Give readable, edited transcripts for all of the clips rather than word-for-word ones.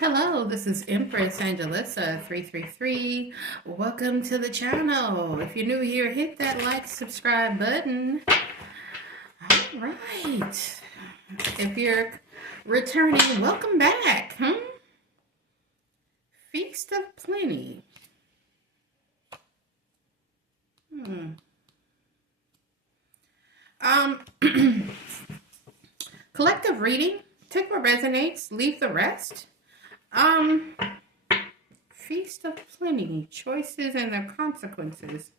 Hello, this is Empress Angelissa 333. Welcome to the channel. If you're new here, hit that like, subscribe button. All right. If you're returning, welcome back. Feast of Plenty. Um, collective reading. Take what resonates, leave the rest. Feast of Plenty, choices and their consequences.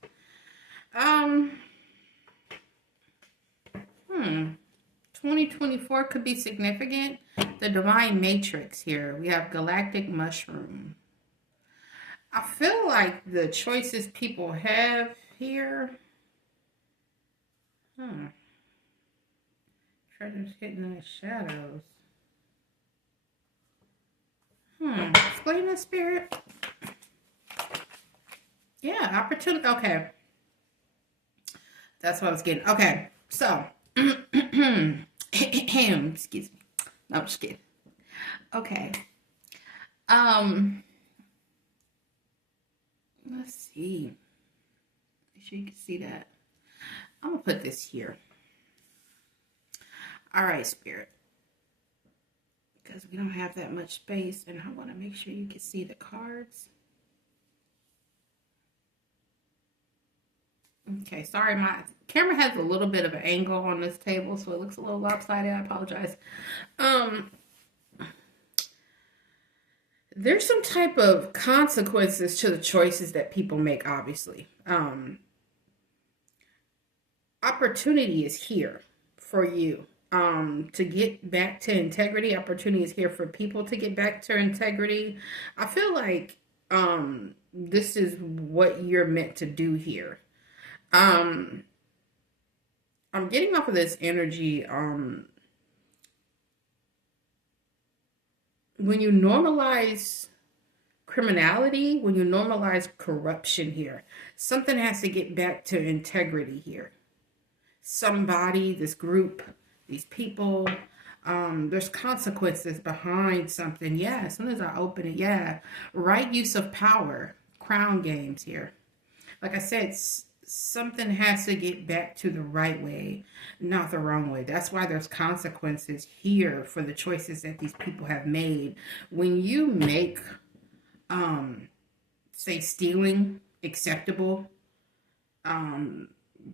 2024 could be significant. The Divine Matrix here. We have Galactic Mushroom. I feel like the choices people have here. Treasures hidden in the shadows. Explain the spirit. Yeah, opportunity. Okay. That's what I was getting. Okay, so. Excuse me. No, I'm just kidding. Okay. Let's see. Make sure you can see that. I'm gonna put this here. All right, spirit. Because we don't have that much space, and I want to make sure you can see the cards. Okay, sorry, my camera has a little bit of an angle on this table, so it looks a little lopsided. I apologize. There's some type of consequences to the choices that people make, obviously. Opportunity is here for you. To get back to integrity. Opportunity is here for people to get back to integrity. I feel like this is what you're meant to do here. I'm getting off of this energy. When you normalize criminality, when you normalize corruption here, something has to get back to integrity here. Somebody, this group, these people, there's consequences behind something. Yeah, as soon as I open it, yeah. Right use of power, crown games here. Like I said, something has to get back to the right way, not the wrong way. That's why there's consequences here for the choices that these people have made. When you make, say, stealing acceptable,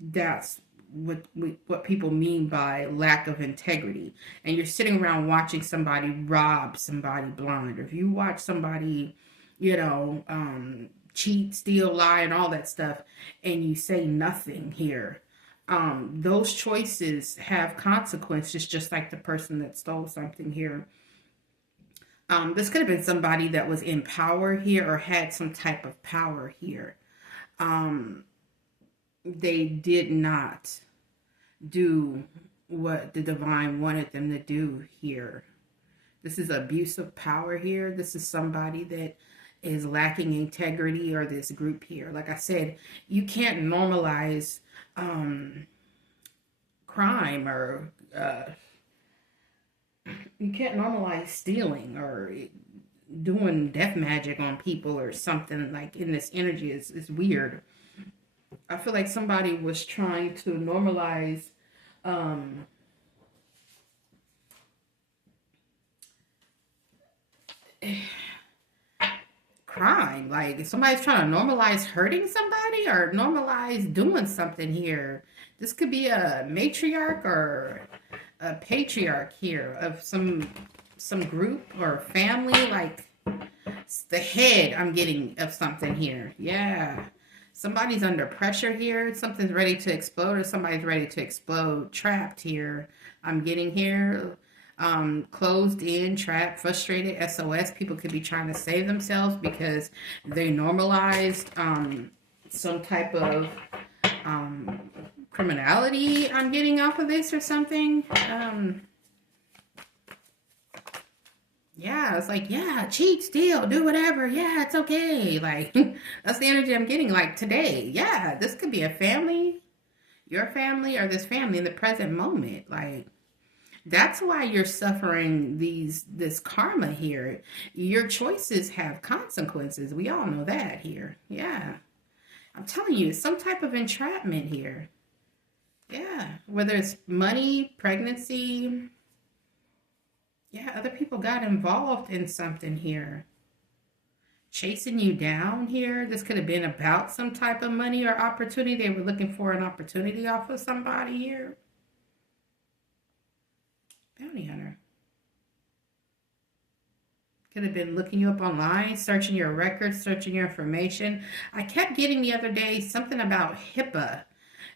that's what people mean by lack of integrity. And you're sitting around watching somebody rob somebody blind, or if you watch somebody, cheat, steal, lie, and all that stuff, and you say nothing here, those choices have consequences, just like the person that stole something here. This could have been somebody that was in power here or had some type of power here. They did not do what the divine wanted them to do here. This is abuse of power here. This is somebody that is lacking integrity, or this group here. Like I said, you can't normalize crime, or you can't normalize stealing or doing death magic on people or something. Like, in this energy is weird. I feel like somebody was trying to normalize crime. Like, somebody's trying to normalize hurting somebody or normalize doing something here. This could be a matriarch or a patriarch here of some group or family. Like, the head, I'm getting, of something here. Yeah. Somebody's under pressure here. Something's ready to explode, or somebody's ready to explode. Trapped here. I'm getting here. Closed in, trapped, frustrated, SOS. People could be trying to save themselves because they normalized some type of criminality. I'm getting off of this or something. Yeah, it's like, yeah, cheat, steal, do whatever. Yeah, it's okay. Like, that's the energy I'm getting, like, today. Yeah, this could be a family, your family, or this family in the present moment. Like, That's why you're suffering this karma here. Your choices have consequences. We all know that here. Yeah. I'm telling you, some type of entrapment here. Yeah. Whether it's money, pregnancy. Yeah, other people got involved in something here. Chasing you down here. This could have been about some type of money or opportunity. They were looking for an opportunity off of somebody here. Bounty hunter. Could have been looking you up online, searching your records, searching your information. I kept getting the other day something about HIPAA,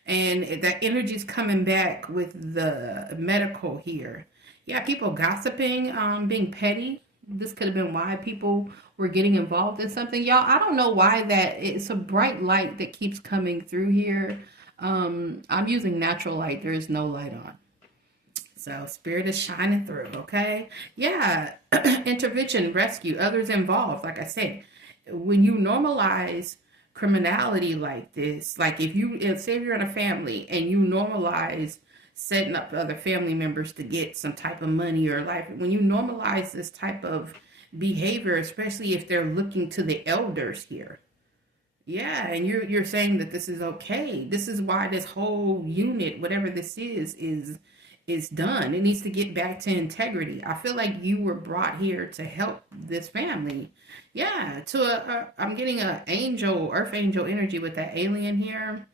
and that energy's coming back with the medical here. Yeah, people gossiping, being petty. This could have been why people were getting involved in something. Y'all, I don't know why that it's a bright light that keeps coming through here. I'm using natural light. There is no light on. So spirit is shining through, okay? Yeah, intervention, rescue, others involved. Like I said, when you normalize criminality like this, like if say you're in a family and you normalize setting up other family members to get some type of money or life, when you normalize this type of behavior, especially if they're looking to the elders here. Yeah, and you're saying that this is okay. This is why this whole unit, whatever this is done. It needs to get back to integrity. I feel like you were brought here to help this family. Yeah, I'm getting a angel, earth angel energy with that alien here.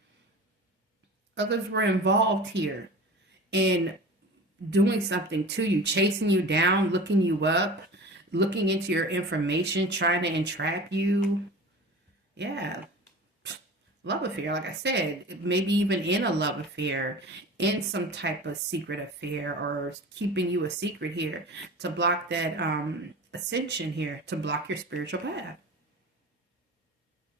Others were involved here in doing something to you, chasing you down, looking you up, looking into your information, trying to entrap you. Yeah, love affair, like I said, maybe even in a love affair, in some type of secret affair, or keeping you a secret here to block that ascension here, to block your spiritual path.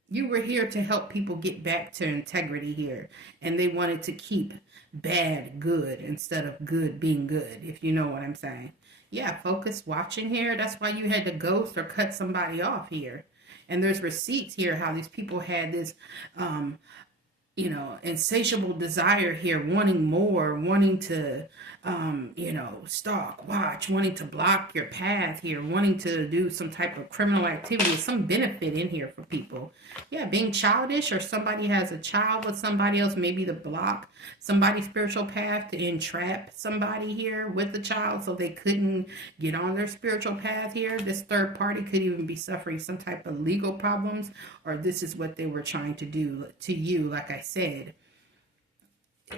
You were here to help people get back to integrity here, and they wanted to keep bad good instead of good being good, if you know what I'm saying. Yeah, focus watching here. That's why you had to ghost or cut somebody off here. And there's receipts here how these people had this um, insatiable desire here, wanting more, wanting to, stalk, watch, wanting to block your path here, wanting to do some type of criminal activity, some benefit in here for people. Yeah, being childish, or somebody has a child with somebody else, maybe to block somebody's spiritual path, to entrap somebody here with the child so they couldn't get on their spiritual path here. This third party could even be suffering some type of legal problems, or this is what they were trying to do to you, like I said.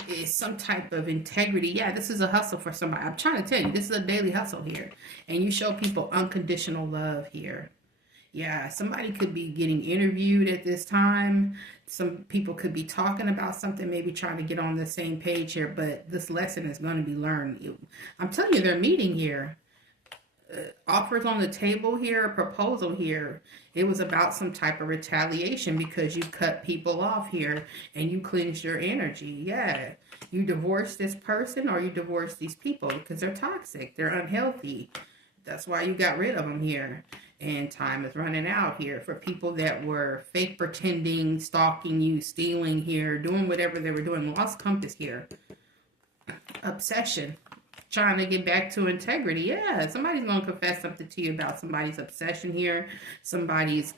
Is some type of integrity. Yeah, this is a hustle for somebody. I'm trying to tell you, this is a daily hustle here. And you show people unconditional love here. Yeah, somebody could be getting interviewed at this time. Some people could be talking about something, maybe trying to get on the same page here, but this lesson is going to be learned. I'm telling you, they're meeting here. Offers on the table here, a proposal here. It was about some type of retaliation because you cut people off here and you cleansed your energy. Yeah, you divorce this person or you divorce these people because they're toxic, they're unhealthy. That's why you got rid of them here. And time is running out here for people that were fake pretending, stalking you, stealing here, doing whatever they were doing. Lost compass here. Obsession, trying to get back to integrity. Yeah, somebody's going to confess something to you about somebody's obsession here, somebody's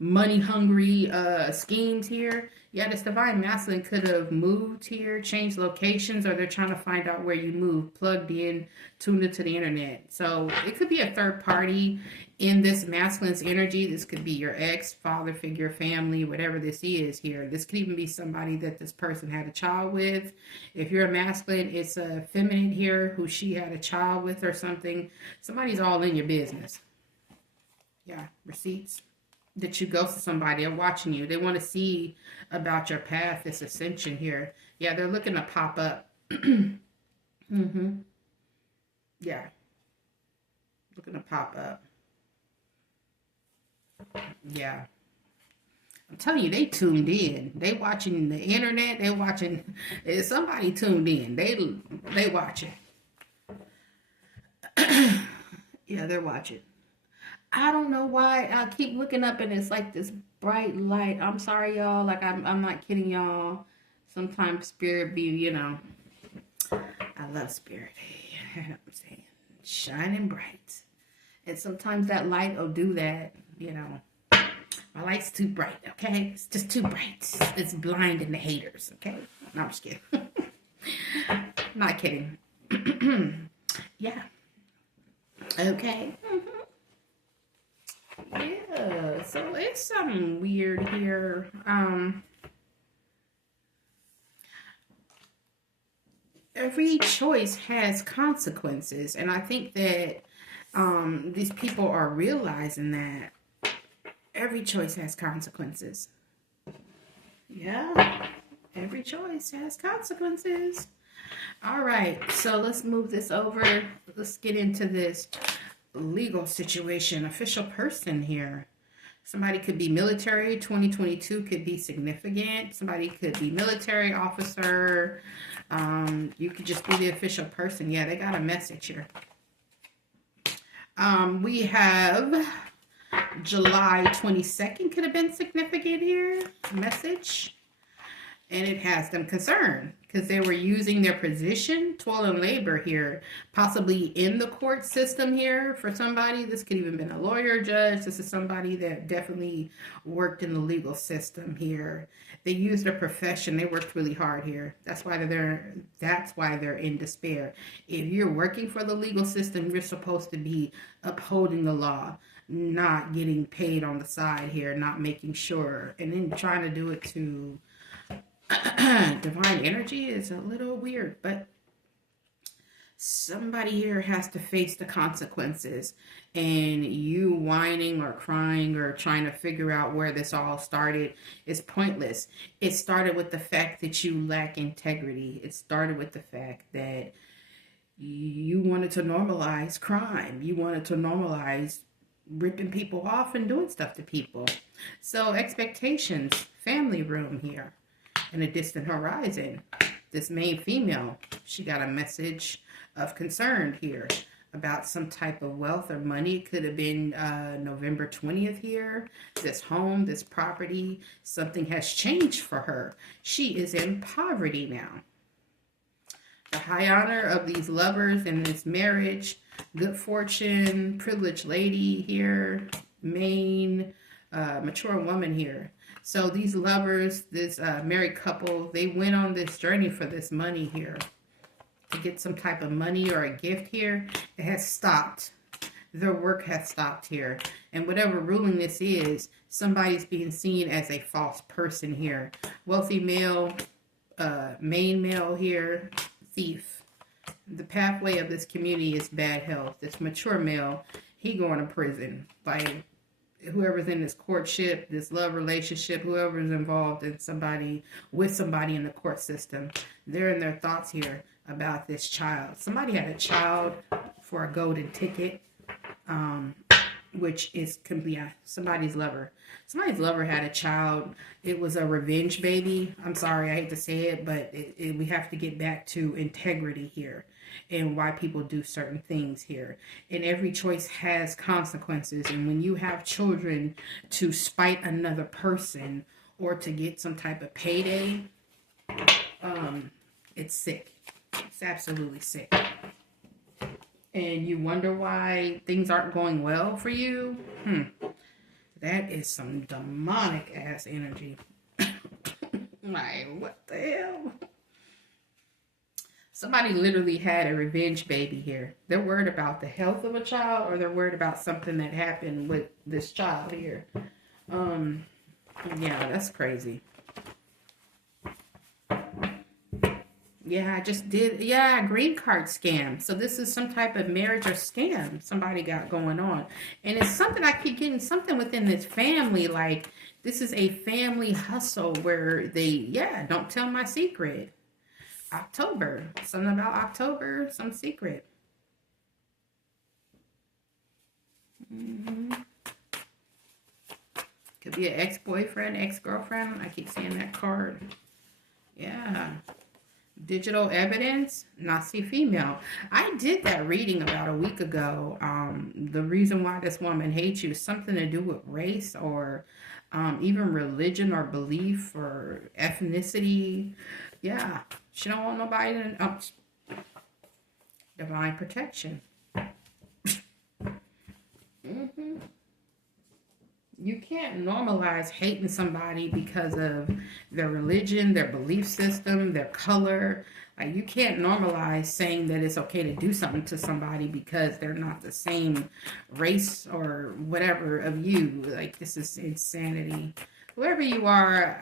money hungry schemes here. Yeah, this divine masculine could have moved here, changed locations, or they're trying to find out where you moved, plugged in, tuned into the internet. So it could be a third party in this masculine's energy. This could be your ex, father figure, family, whatever this is here. This could even be somebody that this person had a child with. If you're a masculine, it's a feminine here who she had a child with or something. Somebody's all in your business. Yeah, receipts that you ghost somebody. They're watching you. They want to see about your path, this ascension here. Yeah, they're looking to pop up. Mm-hmm. Yeah, looking to pop up. Yeah, I'm telling you, they tuned in. They watching the internet. They watching. Somebody tuned in. They watching. Yeah, they're watching. I don't know why I keep looking up and it's like this bright light. I'm sorry, y'all. Like I'm not kidding y'all. Sometimes spirit be, I love spirit. You know what I'm saying? Shining bright. And sometimes that light will do that, you know. My light's too bright, okay? It's just too bright. It's blinding the haters, okay? No, I'm just kidding. Not kidding. Yeah. Okay. Yeah. So it's something weird here. Every choice has consequences, and I think that these people are realizing that every choice has consequences. Yeah, every choice has consequences. All right, so let's move this over. Let's get into this legal situation. Official person here. Somebody could be military. 2022 could be significant. Somebody could be military officer. You could just be the official person. Yeah, they got a message here. We have July 22nd could have been significant here. Message. And it has them concerned because they were using their position, toil and labor here, possibly in the court system here for somebody. This could even been a lawyer, judge. This is somebody that definitely worked in the legal system here. They used their profession. They worked really hard here. That's why they're in despair. If you're working for the legal system, you're supposed to be upholding the law, not getting paid on the side here, not making sure, and then trying to do it to divine energy is a little weird, but somebody here has to face the consequences, and you whining or crying or trying to figure out where this all started is pointless. It started with the fact that you lack integrity. It started with the fact that you wanted to normalize crime. You wanted to normalize ripping people off and doing stuff to people. So expectations, family room here. In a distant horizon, this main female, she got a message of concern here about some type of wealth or money. It could have been November 20th here. This home, this property, something has changed for her. She is in poverty now. The high honor of these lovers in this marriage, good fortune, privileged lady here, main mature woman here. So these lovers, this married couple, they went on this journey for this money here. To get some type of money or a gift here. It has stopped. Their work has stopped here. And whatever ruling this is, somebody's being seen as a false person here. Wealthy male, main male here, thief. The pathway of this community is bad health. This mature male, he going to prison. Like, whoever's in this courtship, this love relationship, whoever's involved in somebody, with somebody in the court system, they're in their thoughts here about this child. Somebody had a child for a golden ticket, which is, yeah, somebody's lover. Somebody's lover had a child. It was a revenge baby. I'm sorry, I hate to say it, but we have to get back to integrity here and why people do certain things here. And every choice has consequences. And when you have children to spite another person or to get some type of payday, it's sick. It's absolutely sick. And you wonder why things aren't going well for you? That is some demonic ass energy. Like, what the hell? Somebody literally had a revenge baby here. They're worried about the health of a child, or they're worried about something that happened with this child here. Yeah, that's crazy. Yeah, I just did. Yeah, green card scam. So this is some type of marriage or scam somebody got going on. And it's something I keep getting, something within this family. Like, this is a family hustle where they, yeah, don't tell my secret. October. Something about October, some secret. Could be an ex-boyfriend, ex-girlfriend. I keep saying that card. Yeah. Digital evidence, Nazi female. I did that reading about a week ago. The reason why this woman hates you is something to do with race or even religion or belief or ethnicity. Yeah, she don't want nobody to. Divine protection. Hmm. You can't normalize hating somebody because of their religion, their belief system, their color. Like, you can't normalize saying that it's okay to do something to somebody because they're not the same race or whatever of you. Like, this is insanity. Whoever you are,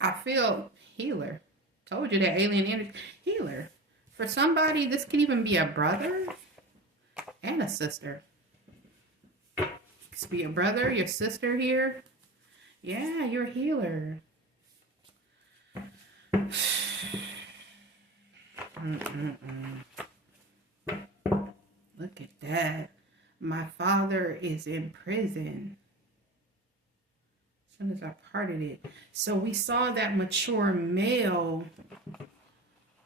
I feel healer. Told you that alien energy healer. For somebody, this could even be a brother and a sister. This could be a brother, your sister here. Yeah, you're a healer. Mm-mm-mm. Look at that. My father is in prison. As soon as I parted it. So we saw that mature male.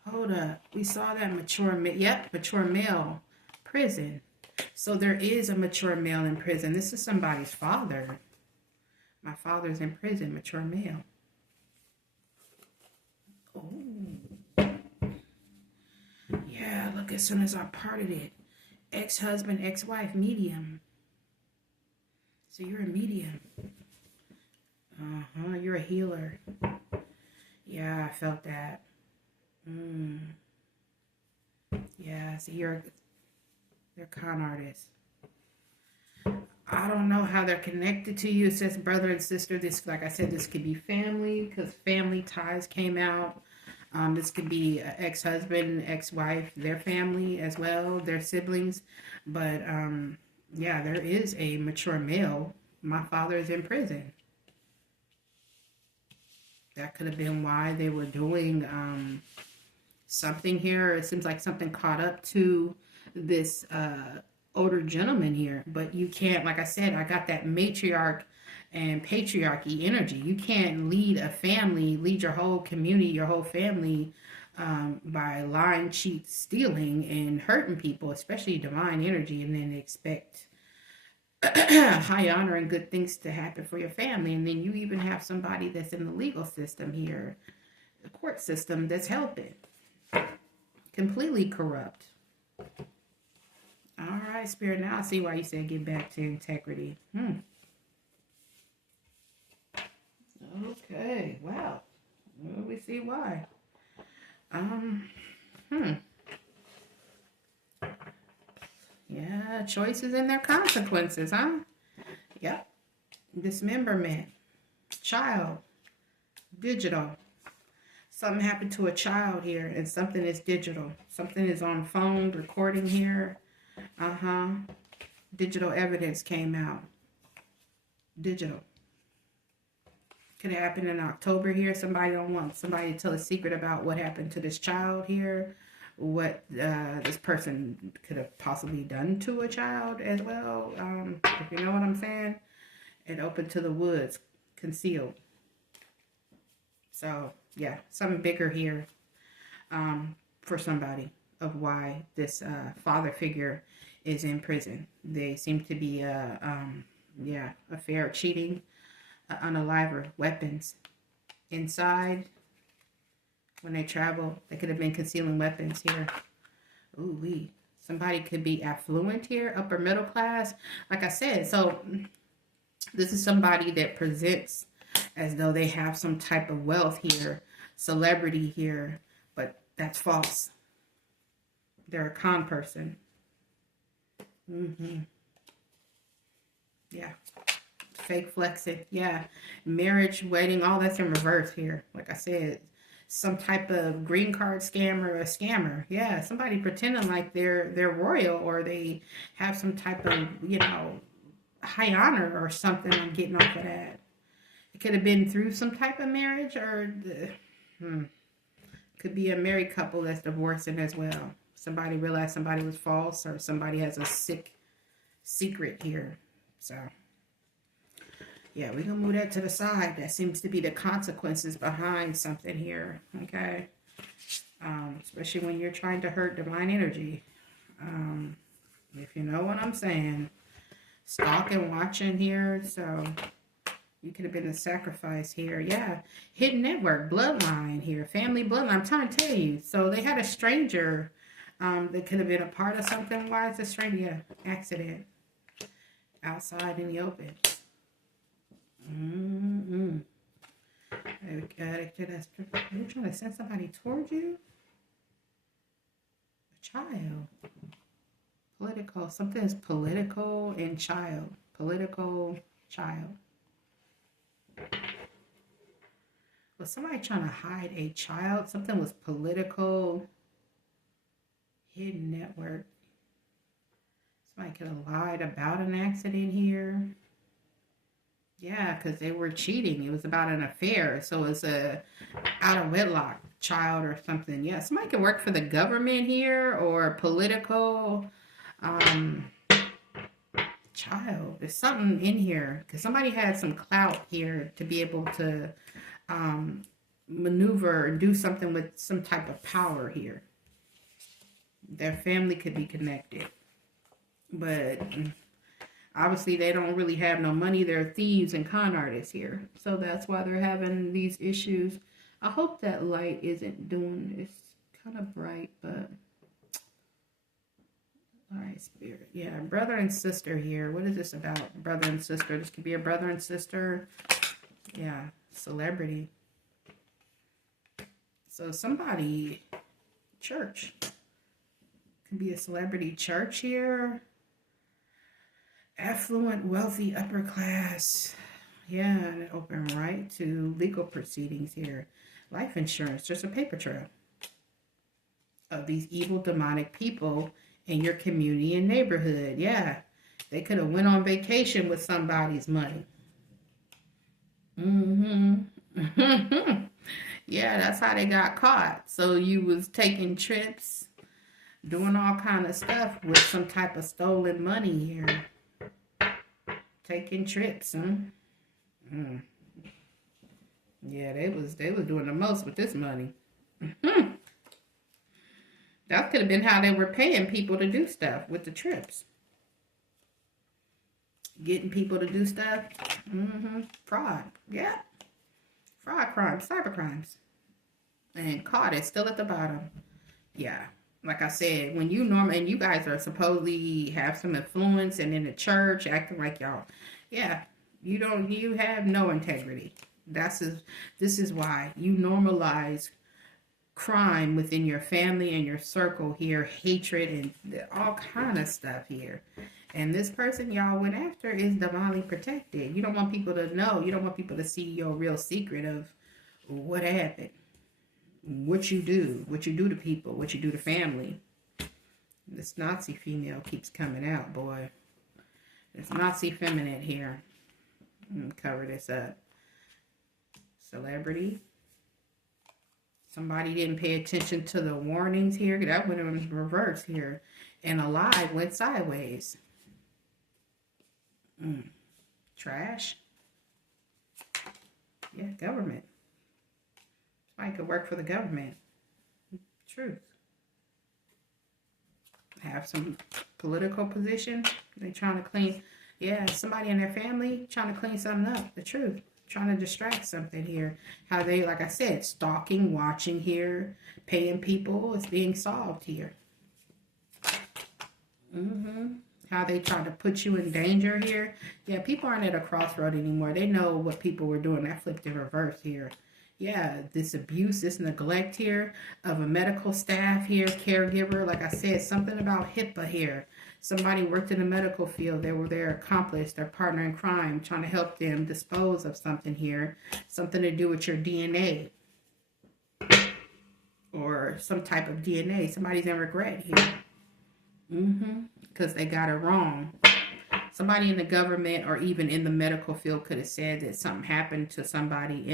Hold up. We saw that mature male. Yep, mature male. Prison. So there is a mature male in prison. This is somebody's father. My father's in prison, mature male. Oh. Yeah, look, as soon as I parted it. Ex-husband, ex-wife, medium. So you're a medium. Uh-huh, you're a healer. Yeah, I felt that. Yeah, so you're a con artist. I don't know how they're connected to you. It says brother and sister. This, like I said, this could be family because family ties came out. This could be ex-husband, ex-wife, their family as well, their siblings. But yeah, there is a mature male. My father is in prison. That could have been why they were doing something here. It seems like something caught up to this older gentleman here. But you can't, like I said, I got that matriarch and patriarchy energy. You can't lead a family, lead your whole community, your whole family by lying, cheat, stealing, and hurting people, especially divine energy, and then expect high honor and good things to happen for your family. And then you even have somebody that's in the legal system here, the court system, that's helping. Completely corrupt. All right, Spirit. Now I see why you said get back to integrity. Okay. Wow. Well, we see why. Yeah, choices and their consequences, huh? Yep. Dismemberment. Child. Digital. Something happened to a child here, and something is digital. Something is on phone recording here. Digital evidence came out. Digital. Could have happened in October here. Somebody don't want somebody to tell a secret about what happened to this child here. What this person could have possibly done to a child as well. If you know what I'm saying. And open to the woods. Concealed. So, yeah. Something bigger here for somebody of why this father figure is in prison. They seem to be, affair, cheating, unaliver, weapons inside. When they travel, they could have been concealing weapons here. Ooh, somebody could be affluent here, upper middle class. Like I said, so this is somebody that presents as though they have some type of wealth here, celebrity here, but that's false. They're a con person. Yeah. Fake flexing. Yeah. Marriage, wedding, all that's in reverse here. Like I said, some type of green card scammer or a scammer. Yeah. Somebody pretending like they're royal or they have some type of, high honor or something and getting off of that. It could have been through some type of marriage or could be a married couple that's divorcing as well. Somebody realized somebody was false or somebody has a sick secret here. So, yeah, we're going to move that to the side. That seems to be the consequences behind something here, okay? Especially when you're trying to hurt divine energy. If you know what I'm saying. Stalking, watching here, so you could have been a sacrifice here. Yeah, hidden network, bloodline here, family bloodline. I'm trying to tell you. So they had a stranger They could have been a part of something. Why is this strange? Yeah, accident. Outside in the open. Mm-hmm. Are you trying to send somebody towards you? A child. Political. Something is political and child. Political child. Was somebody trying to hide a child? Something was political. Hidden network. Somebody could have lied about an accident here. Yeah, because they were cheating. It was about an affair. So it's a out of wedlock child or something. Yeah, somebody could work for the government here or political um, child. There's something in here because somebody had some clout here to be able to um, maneuver and do something with some type of power here. Their family could be connected. But obviously they don't really have no money. They're thieves and con artists here. So that's why they're having these issues. I hope that light isn't doing this. Kind of bright, but all right, spirit. Yeah, brother and sister here. What is this about? Brother and sister. This could be a brother and sister. Yeah, celebrity. So somebody, church. Could be a celebrity church here. Affluent, wealthy, upper class. Yeah, an open right to legal proceedings here. Life insurance, just a paper trail of these evil, demonic people in your community and neighborhood. Yeah, they could have went on vacation with somebody's money. Mm-hmm. Yeah, that's how they got caught. So you was taking trips, doing all kind of stuff with some type of stolen money here. Taking trips, huh? Mm. Yeah, they was doing the most with this money. That could have been how they were paying people to do stuff with the trips. Getting people to do stuff. Fraud. Yeah. Fraud crimes, cyber crimes. And caught it still at the bottom. Yeah. Like I said, when you and you guys are supposedly have some influence and in the church acting like y'all, yeah, you have no integrity. This is why you normalize crime within your family and your circle here, hatred and all kind of stuff here. And this person y'all went after is divinely protected. You don't want people to know. You don't want people to see your real secret of what happened. What you do to people, what you do to family. This Nazi female keeps coming out, boy. This Nazi feminine here. Cover this up. Celebrity. Somebody didn't pay attention to the warnings here. That went in reverse here. And a lie went sideways. Trash. Yeah, government. I could work for the government. Truth. Have some political position. They trying to clean. Yeah, somebody in their family trying to clean something up. The truth. Trying to distract something here. How they, like I said, stalking, watching here, paying people. It's being solved here. How they try to put you in danger here. Yeah, people aren't at a crossroad anymore. They know what people were doing. That flipped in reverse here. Yeah, this abuse, this neglect here of a medical staff here, caregiver. Like I said, something about HIPAA here. Somebody worked in the medical field. They were their accomplice, their partner in crime, trying to help them dispose of something here. Something to do with your DNA. Or some type of DNA. Somebody's in regret here. Because they got it wrong. Somebody in the government or even in the medical field could have said that something happened to somebody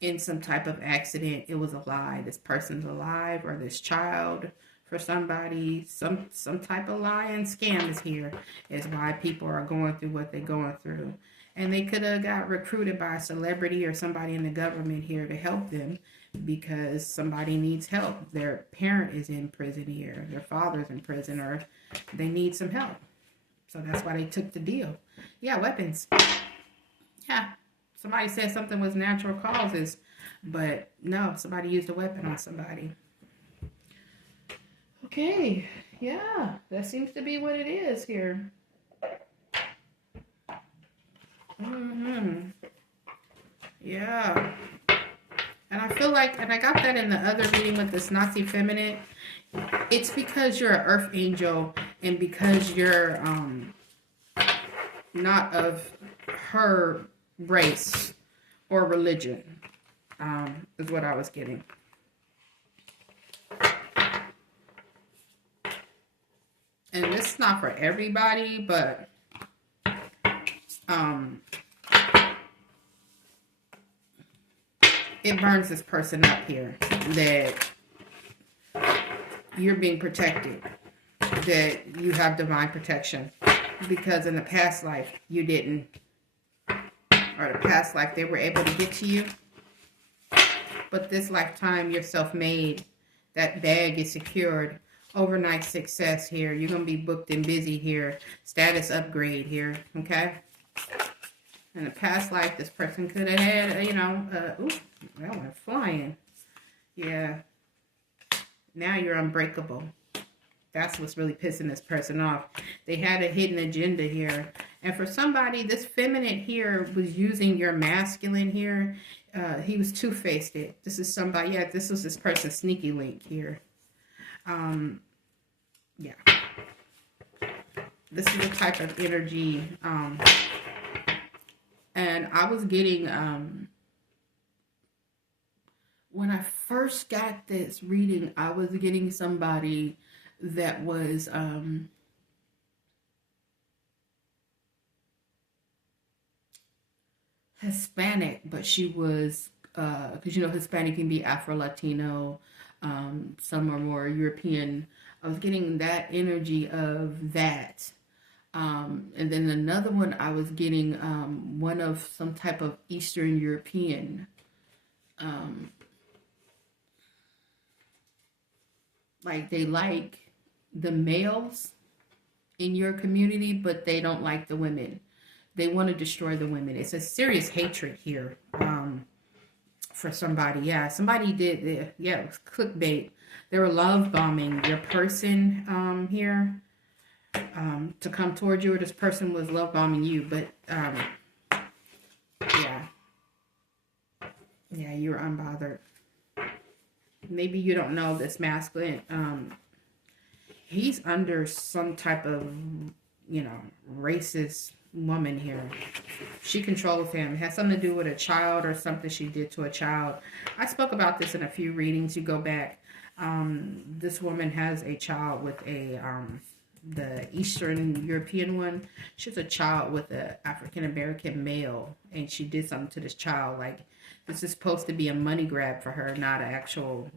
in some type of accident. It was a lie. This person's alive, or this child for somebody. Some type of lie and scam is here. Is why people are going through what they're going through. And they could have got recruited by a celebrity or somebody in the government here to help them because somebody needs help. Their parent is in prison here. Their father's in prison, or they need some help. So that's why they took the deal. Yeah, weapons. Yeah. Somebody said something was natural causes, but no, somebody used a weapon on somebody. Okay, yeah, that seems to be what it is here. Yeah. And I feel like, and I got that in the other reading with this Nazi feminine, it's because you're an earth angel and because you're not of her race or religion, is what I was getting. And this is not for everybody, but um, it burns this person up here that you're being protected, that you have divine protection, because in the past life you didn't, or the past life they were able to get to you, but this lifetime you're self-made. That bag is secured. Overnight success here. You're going to be booked and busy here. Status upgrade here. Okay? In the past life, this person could have had, ooh, that went flying. Yeah. Now you're unbreakable. That's what's really pissing this person off. They had a hidden agenda here. And for somebody, this feminine here was using your masculine here. He was two-faced it. This is somebody, yeah, this was this person's sneaky link here. Yeah. This is the type of energy. And I was getting, when I first got this reading, I was getting somebody that was, Hispanic, but she was, because Hispanic can be Afro-Latino, some are more European. I was getting that energy of that. And then another one, I was getting one of some type of Eastern European. Like they like the males in your community, but they don't like the women. They want to destroy the women. It's a serious hatred here for somebody. Yeah, somebody did. Yeah, it was clickbait. They were love bombing your person here to come towards you, or this person was love bombing you. But yeah, you're unbothered. Maybe you don't know this masculine. He's under some type of, racist woman here. She controls him. It has something to do with a child or something she did to a child. I spoke about this in a few readings. You go back. This woman has a child with the Eastern European one. She has a child with an African American male, and she did something to this child. Like, this is supposed to be a money grab for her, not an actual,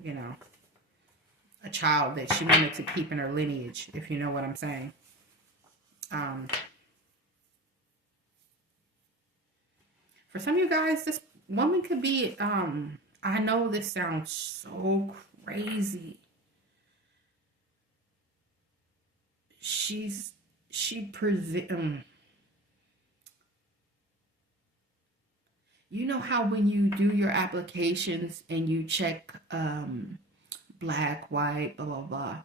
a child that she wanted to keep in her lineage, if you know what I'm saying. For some of you guys, this woman could be, I know this sounds so crazy. You know how when you do your applications and you check black, white, blah, blah, blah.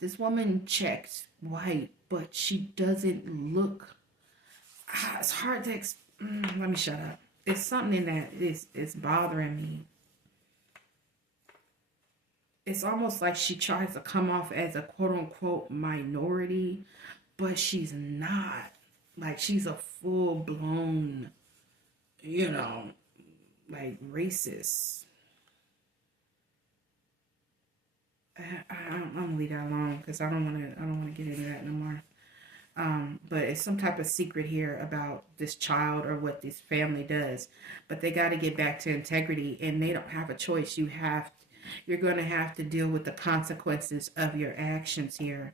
This woman checks white, but she doesn't look. It's hard to let me shut up. It's something that is bothering me. It's almost like she tries to come off as a quote-unquote minority, but she's not. Like, she's a full-blown, like, racist. I'm gonna leave that alone because I don't want to get into that no more. But it's some type of secret here about this child or what this family does. But they got to get back to integrity, and they don't have a choice. You're going to have to deal with the consequences of your actions here,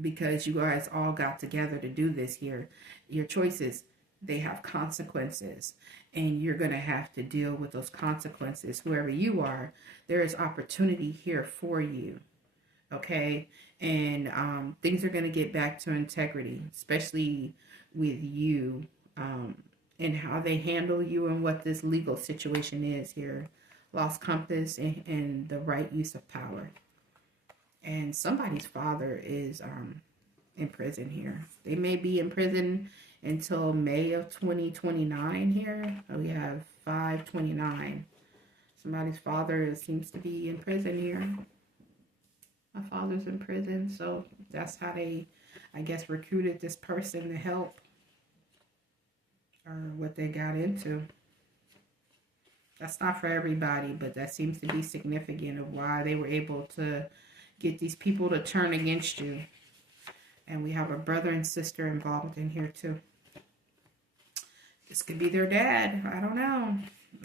because you guys all got together to do this here. Your choices, they have consequences, and you're going to have to deal with those consequences. Whoever you are, there is opportunity here for you. Okay, and things are going to get back to integrity, especially with you, and how they handle you and what this legal situation is here. Lost compass and the right use of power. And somebody's father is in prison here. They may be in prison until May of 2029 here. Oh, we have 529. Somebody's father seems to be in prison here. My father's in prison, so that's how they, I guess, recruited this person to help, or what they got into. That's not for everybody, but that seems to be significant of why they were able to get these people to turn against you. And we have a brother and sister involved in here too. This could be their dad, I don't know,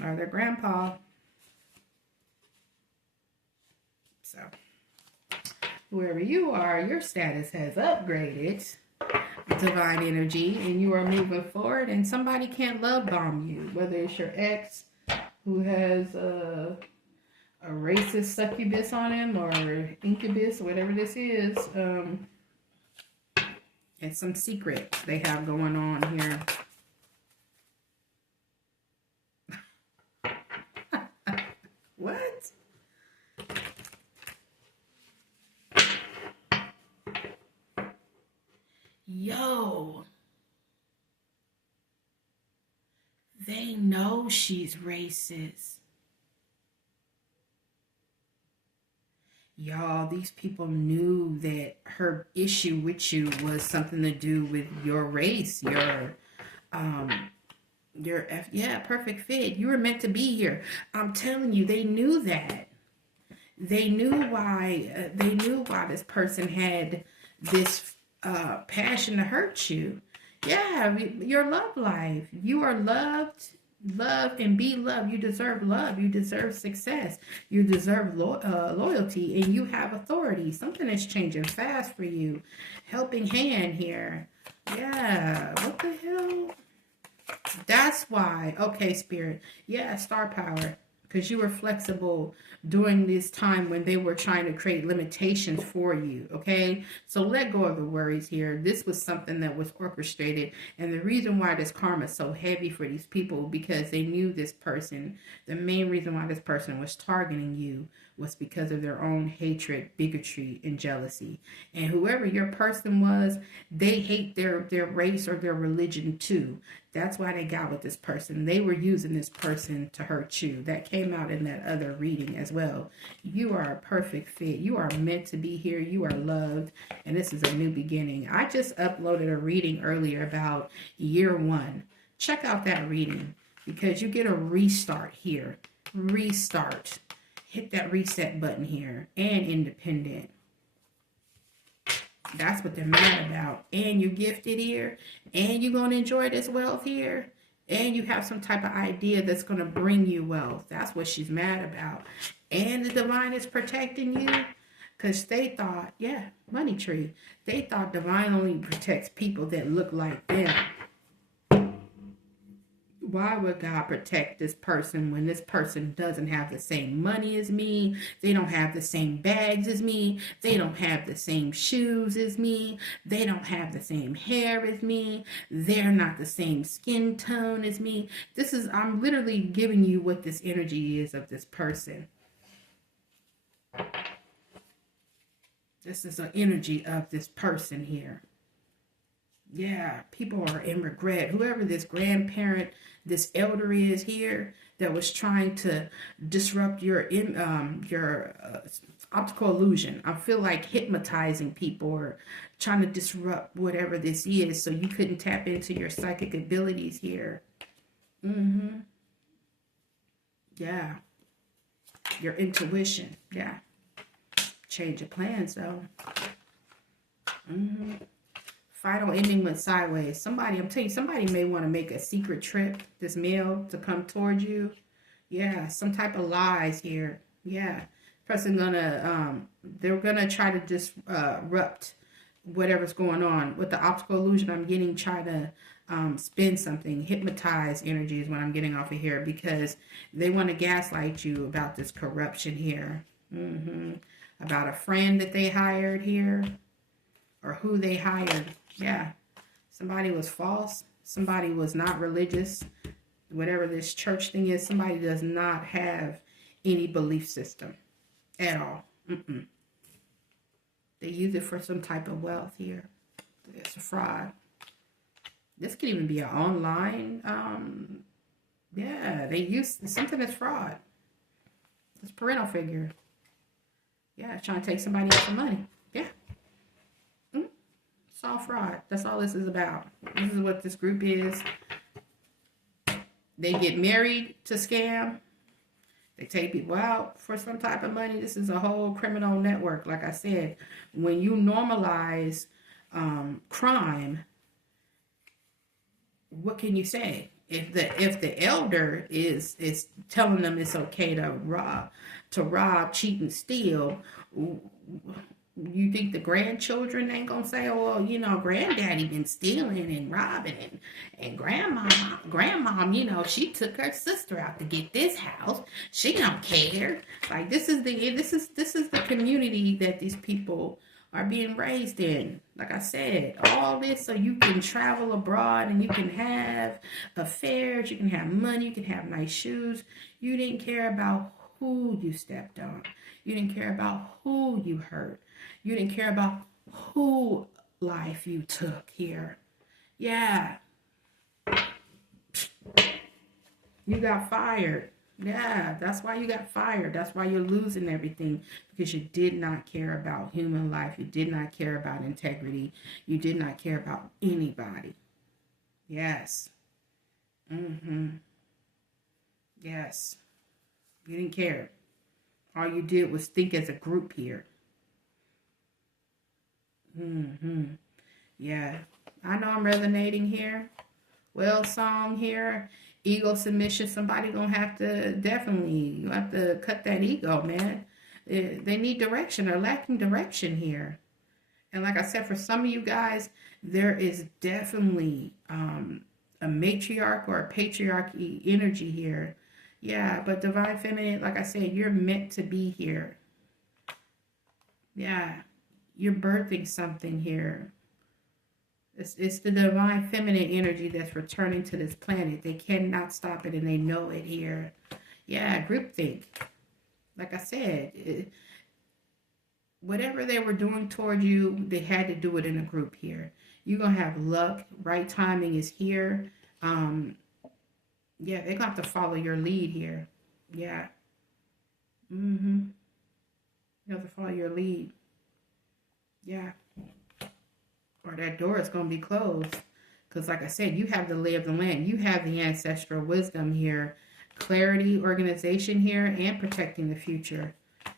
or their grandpa. So, whoever you are, your status has upgraded, divine energy, and you are moving forward, and somebody can't love bomb you, whether it's your ex who has a racist succubus on him, or incubus, whatever this is. It's some secret they have going on here. What? Yo. They know she's racist. Y'all, these people knew that her issue with you was something to do with your race, yeah, perfect fit. You were meant to be here. I'm telling you, they knew that. They knew why. They knew why this person had this passion to hurt you. Yeah, your love life. You are loved. Love and be loved. You deserve love. You deserve success. You deserve loyalty, and you have authority. Something is changing fast for you. Helping hand here. Yeah. What the hell? That's why. Okay, Spirit. Yeah, star power. Because you were flexible during this time when they were trying to create limitations for you, okay? So let go of the worries here. This was something that was orchestrated. And the reason why this karma is so heavy for these people, because they knew this person. The main reason why this person was targeting you was because of their own hatred, bigotry, and jealousy. And whoever your person was, they hate their race or their religion too. That's why they got with this person. They were using this person to hurt you. That came out in that other reading as well. You are a perfect fit. You are meant to be here. You are loved. And this is a new beginning. I just uploaded a reading earlier about year 1. Check out that reading, because you get a restart here. Restart. Hit that reset button here. And independent. That's what they're mad about. And you're gifted here. And you're going to enjoy this wealth here. And you have some type of idea that's going to bring you wealth. That's what she's mad about. And the divine is protecting you. Because they thought, yeah, money tree. They thought divine only protects people that look like them. Why would God protect this person when this person doesn't have the same money as me? They don't have the same bags as me. They don't have the same shoes as me. They don't have the same hair as me. They're not the same skin tone as me. I'm literally giving you what this energy is of this person. This is an energy of this person here. Yeah, people are in regret. Whoever this grandparent, this elder is here that was trying to disrupt your optical illusion. I feel like hypnotizing people or trying to disrupt whatever this is, so you couldn't tap into your psychic abilities here. Yeah. Your intuition. Yeah. Change your plans though. Final ending went sideways. I'm telling you, somebody may want to make a secret trip, this male, to come towards you. Yeah, some type of lies here. Yeah. Person they're gonna try to disrupt whatever's going on. With the optical illusion, I'm getting, try to spin something. Hypnotize energy is what I'm getting off of here, because they want to gaslight you about this corruption here. About a friend that they hired here, or who they hired. Yeah, somebody was false. Somebody was not religious. Whatever this church thing is, somebody does not have any belief system at all. They use it for some type of wealth here. It's a fraud. This could even be an online. Yeah, they use something that's fraud. It's a parental figure. Yeah, it's trying to take somebody else's money. Yeah. It's all fraud. That's all this is about. This is what this group is. They get married to scam. They take people out for some type of money. This is a whole criminal network. Like I said, when you normalize crime, what can you say? If the elder is telling them it's okay to rob, cheat, and steal, you think the grandchildren ain't gonna say, "Oh, well, you know, granddaddy been stealing and robbing, and grandmom, she took her sister out to get this house. She don't care." Like this is the community that these people are being raised in. Like I said, all this so you can travel abroad and you can have affairs, you can have money, you can have nice shoes. You didn't care about who you stepped on. You didn't care about who you hurt. You didn't care about who life you took here. Yeah. You got fired. Yeah, that's why you got fired. That's why you're losing everything, because you did not care about human life. You did not care about integrity. You did not care about anybody. Yes. Yes. You didn't care. All you did was think as a group here. Yeah. I know I'm resonating here. Well, song here. Ego submission. Somebody gonna have to you have to cut that ego, man. They need direction. They're lacking direction here. And like I said, for some of you guys, there is definitely a matriarch or a patriarchy energy here. Yeah, but divine feminine, like I said, you're meant to be here. Yeah, you're birthing something here. It's the divine feminine energy that's returning to this planet. They cannot stop it, and they know it here. Yeah, groupthink. Like I said, whatever they were doing toward you, they had to do it in a group here. You're going to have luck. Right timing is here. Yeah, they're going to have to follow your lead here. Yeah. You have to follow your lead. Yeah. Or that door is going to be closed. Because like I said, you have the lay of the land. You have the ancestral wisdom here. Clarity, organization here, and protecting the future.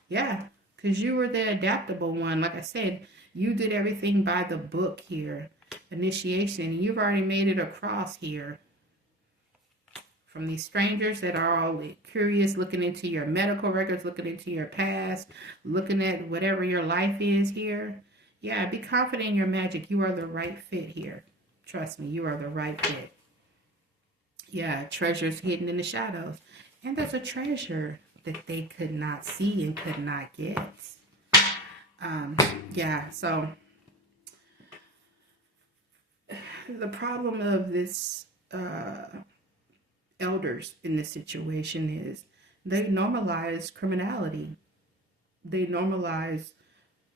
Yeah. Because you were the adaptable one. Like I said, you did everything by the book here. Initiation. You've already made it across here. From these strangers that are all curious, looking into your medical records, looking into your past, looking at whatever your life is here. Yeah, be confident in your magic. You are the right fit here. Trust me, you are the right fit. Yeah, treasures hidden in the shadows. And there's a treasure that they could not see and could not get. Yeah, so the problem of this elders in this situation is they normalize criminality. They normalize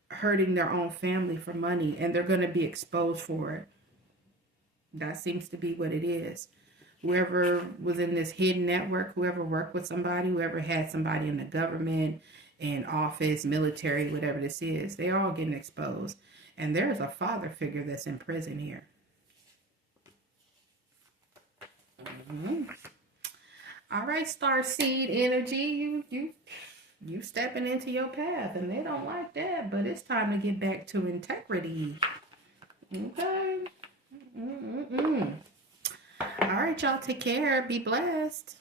hurting their own family for money, and they're going to be exposed for it. That seems to be what it is. Whoever was in this hidden network, whoever worked with somebody, whoever had somebody in the government, in office, military, whatever this is, they're all getting exposed. And there's a father figure that's in prison here. All right, starseed energy, you stepping into your path, and they don't like that, but it's time to get back to integrity. Okay. All right, y'all, take care. Be blessed.